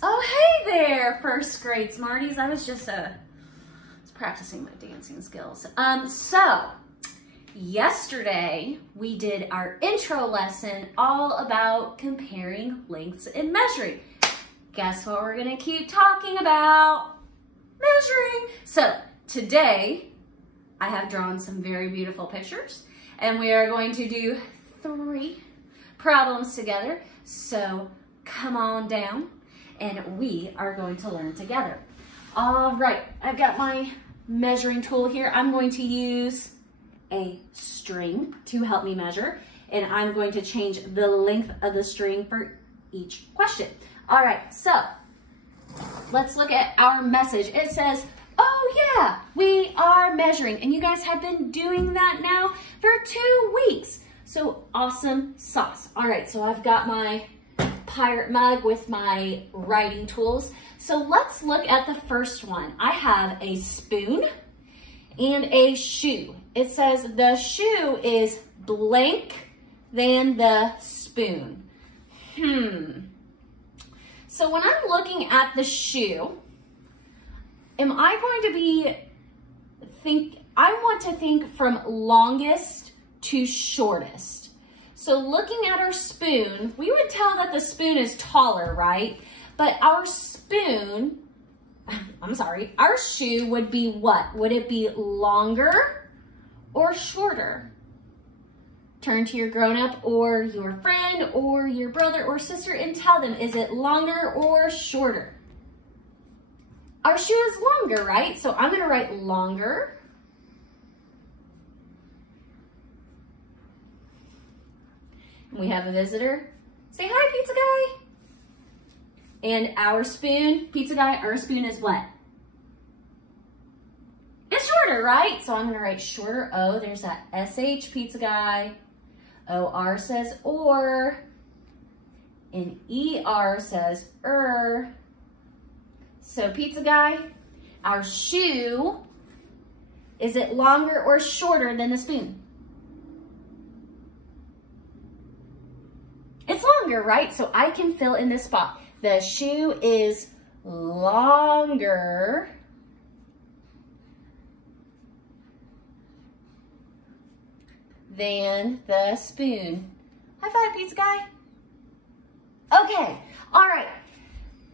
Oh, hey there, first grade smarties. I was just practicing my dancing skills. So yesterday we did our intro lesson all about comparing lengths and measuring. Guess what we're gonna keep talking about? Measuring. So today I have drawn some very beautiful pictures and we are going to do 3 problems together. So come on down and we are going to learn together. All right, I've got my measuring tool here. I'm going to use a string to help me measure, and I'm going to change the length of the string for each question. All right, so let's look at our message. It says, oh yeah, we are measuring, and you guys have been doing that now for 2 weeks. So awesome sauce. All right, so I've got my pirate mug with my writing tools. So let's look at the first one. I have a spoon and a shoe. It says the shoe is blank than the spoon. So when I'm looking at the shoe, am I going to I want to think from longest to shortest. So looking at our spoon, we would tell that the spoon is taller, right? But our shoe would be what? Would it be longer or shorter? Turn to your grown-up or your friend or your brother or sister and tell them, is it longer or shorter? Our shoe is longer, right? So I'm gonna write longer. We have a visitor. Say hi, pizza guy. And our spoon, pizza guy, our spoon is what? It's shorter, right? So I'm gonna write shorter O. There's that SH, pizza guy. OR says or. And ER says So pizza guy, our shoe, is it longer or shorter than the spoon? It's longer, right? So I can fill in this spot. The shoe is longer than the spoon. High five, pizza guy. Okay, all right.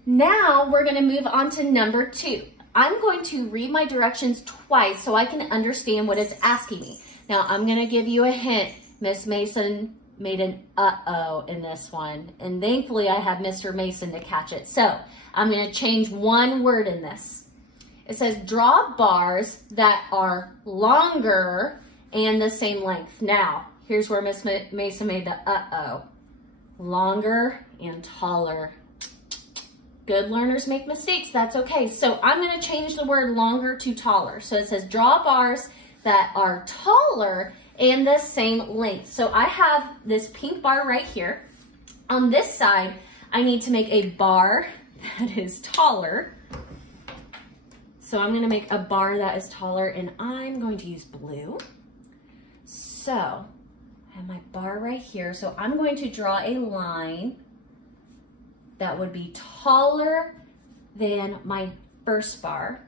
Now we're gonna move on to number 2. I'm going to read my directions twice so I can understand what it's asking me. Now I'm gonna give you a hint. Miss Mason made an uh-oh in this one. And thankfully I have Mr. Mason to catch it. So I'm gonna change one word in this. It says draw bars that are longer and the same length. Now, here's where Miss Mason made the uh-oh. Longer and taller. Good learners make mistakes, that's okay. So I'm gonna change the word longer to taller. So it says draw bars that are taller and the same length. So I have this pink bar right here. On this side, I need to make a bar that is taller. So I'm gonna make a bar that is taller and I'm going to use blue. So I have my bar right here. So I'm going to draw a line that would be taller than my first bar.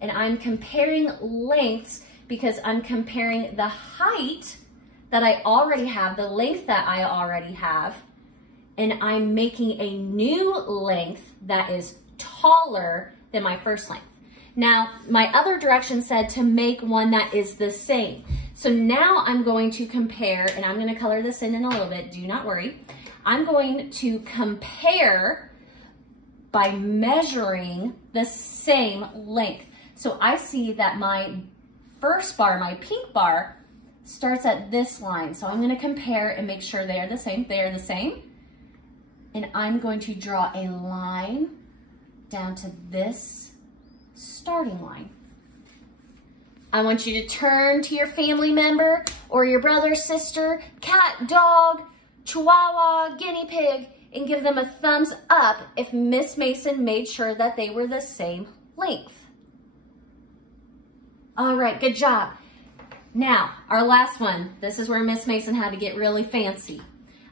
And I'm comparing lengths because I'm comparing the height that I already have, the length that I already have, and I'm making a new length that is taller than my first length. Now, my other direction said to make one that is the same. So now I'm going to compare, and I'm gonna color this in a little bit, do not worry. I'm going to compare by measuring the same length. So I see that my first bar, my pink bar, starts at this line. So I'm gonna compare and make sure they are the same. They are the same. And I'm going to draw a line down to this starting line. I want you to turn to your family member or your brother, sister, cat, dog, chihuahua, guinea pig, and give them a thumbs up if Miss Mason made sure that they were the same length. All right, good job. Now, our last one. This is where Miss Mason had to get really fancy.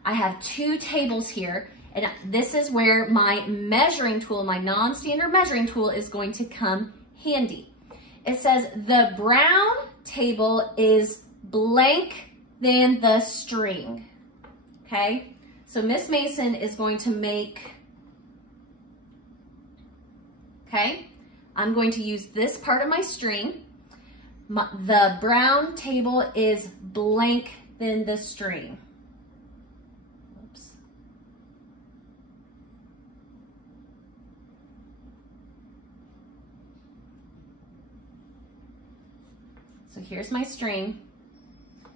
I have 2 tables here, And this is where my measuring tool, my non-standard measuring tool, is going to come handy. It says the brown table is blank than the string, okay? So Miss Mason is going to make, okay? I'm going to use this part of my string. The brown table is blank than the string. Oops. So here's my string,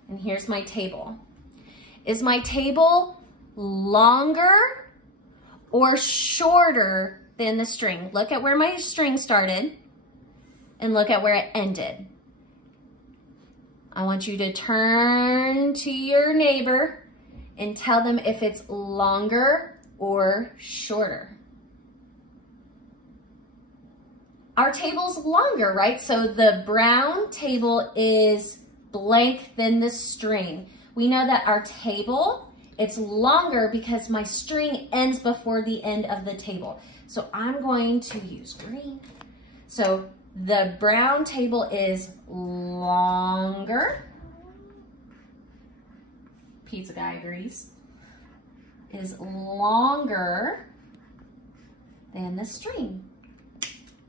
and here's my table. Is my table longer or shorter than the string? Look at where my string started and look at where it ended. I want you to turn to your neighbor and tell them if it's longer or shorter. Our table's longer, right? So the brown table is blank than the string. We know that our table, it's longer because my string ends before the end of the table. So I'm going to use green. So the brown table is longer. Pizza guy agrees. Is longer than the string.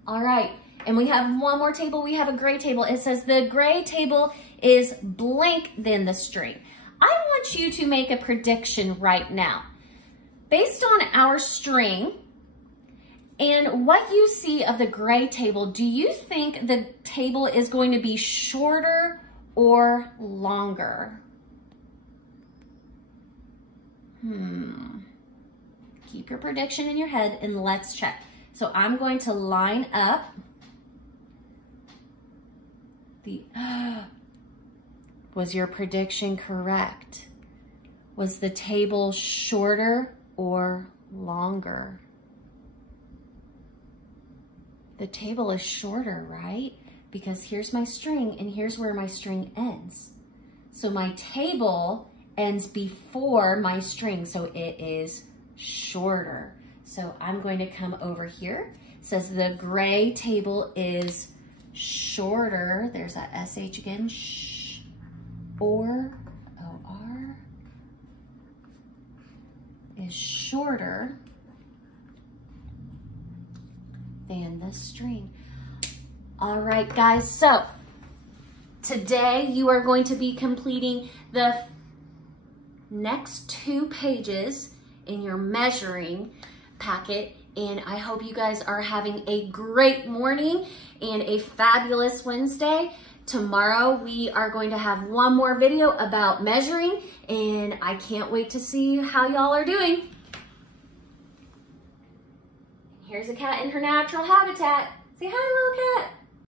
All right, and we have one more table. We have a gray table. It says the gray table is blank than the string. I want you to make a prediction right now. Based on our string and what you see of the gray table, do you think the table is going to be shorter or longer? Keep your prediction in your head and let's check. So I'm going to line up the, was your prediction correct? Was the table shorter or longer? The table is shorter, right? Because here's my string and here's where my string ends. So my table ends before my string, so it is shorter. So I'm going to come over here. It says the gray table is shorter. There's that SH again, sh, or, O-R, is shorter than the string. All right, guys, so today you are going to be completing the next 2 pages in your measuring packet, and I hope you guys are having a great morning and a fabulous Wednesday. Tomorrow we are going to have one more video about measuring, and I can't wait to see how y'all are doing. Here's a cat in her natural habitat. Say hi, little cat.